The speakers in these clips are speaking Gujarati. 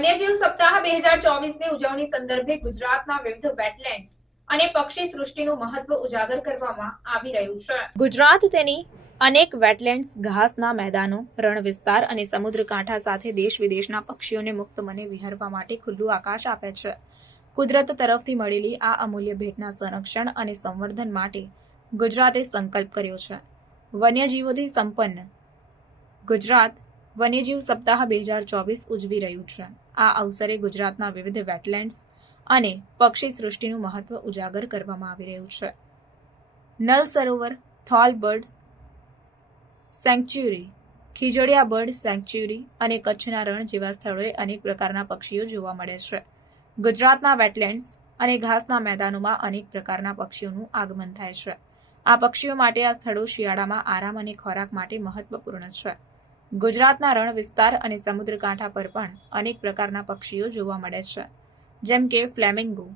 વન્યજીવ સપ્તાહ બે હજાર ચોવીસની ઉજવણી સંદર્ભે ગુજરાતના વિવિધ વેટલેન્ડ્સ અને પક્ષી સૃષ્ટિનું મહત્વ ઉજાગર કરવામાં આવી રહ્યું છે. ગુજરાત તેની અનેક વેટલેન્ડ્સ ઘાસના મેદાનો રણ વિસ્તાર અને સમુદ્ર કાંઠા સાથે દેશ વિદેશના પક્ષીઓને મુક્ત મને વિહરવા માટે ખુલ્લું આકાશ આપે છે. કુદરત તરફથી મળેલી આ અમૂલ્ય ભેટના સંરક્ષણ અને સંવર્ધન માટે ગુજરાતે સંકલ્પ કર્યો છે. વન્યજીવોથી સંપન્ન ગુજરાત વન્યજીવ સપ્તાહ બે હજાર ચોવીસ ઉજવી રહ્યું છે. આ અવસરે ગુજરાતના વિવિધ વેટલેન્ડ્સ અને પક્ષી સૃષ્ટિનું મહત્વ ઉજાગર કરવામાં આવી રહ્યું છે. Nal Sarovar Thol bird sanctuary Khijadiya bird sanctuary અને કચ્છના રણ જેવા સ્થળોએ અનેક પ્રકારના પક્ષીઓ જોવા મળે છે. ગુજરાતના વેટલેન્ડ્સ અને ઘાસના મેદાનોમાં અનેક પ્રકારના પક્ષીઓનું આગમન થાય છે. આ પક્ષીઓ માટે આ સ્થળો શિયાળામાં આરામ અને ખોરાક માટે મહત્વપૂર્ણ છે. ગુજરાતના રણ વિસ્તાર અને સમુદ્રકાંઠા પર પણ અનેક પ્રકારના પક્ષીઓ જોવા મળે છે. જેમ કે ફ્લેમિંગો,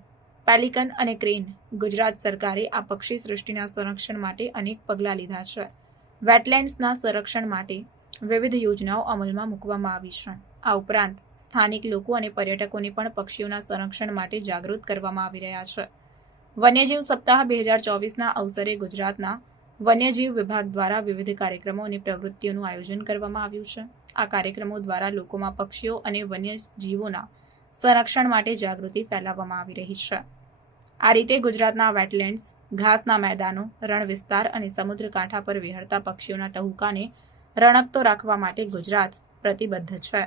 પેલિકન અને ક્રેન ગુજરાત સરકારે આ પક્ષી સૃષ્ટિના સંરક્ષણ માટે અનેક પગલાં લીધા છે. વેટલેન્ડ્સના સંરક્ષણ માટે વિવિધ યોજનાઓ અમલમાં મૂકવામાં આવી છે. આ ઉપરાંત સ્થાનિક લોકો અને પર્યટકોને પણ પક્ષીઓના સંરક્ષણ માટે જાગૃત કરવામાં આવી રહ્યા છે. વન્યજીવ સપ્તાહ બે હજાર ચોવીસના અવસરે ગુજરાતના વન્યજીવ વિભાગ દ્વારા વિવિધ કાર્યક્રમો અને પ્રવૃત્તિઓનું આયોજન કરવામાં આવ્યું છે. આ કાર્યક્રમો દ્વારા લોકોમાં પક્ષીઓ અને વન્યજીવોના સંરક્ષણ માટે જાગૃતિ ફેલાવવામાં આવી રહી છે. આ રીતે ગુજરાતના વેટલેન્ડ્સ, ઘાસના મેદાનો રણ વિસ્તાર અને સમુદ્ર કાંઠા પર વિહરતા પક્ષીઓના ટહુકાને રણકતો રાખવા માટે ગુજરાત પ્રતિબદ્ધ છે.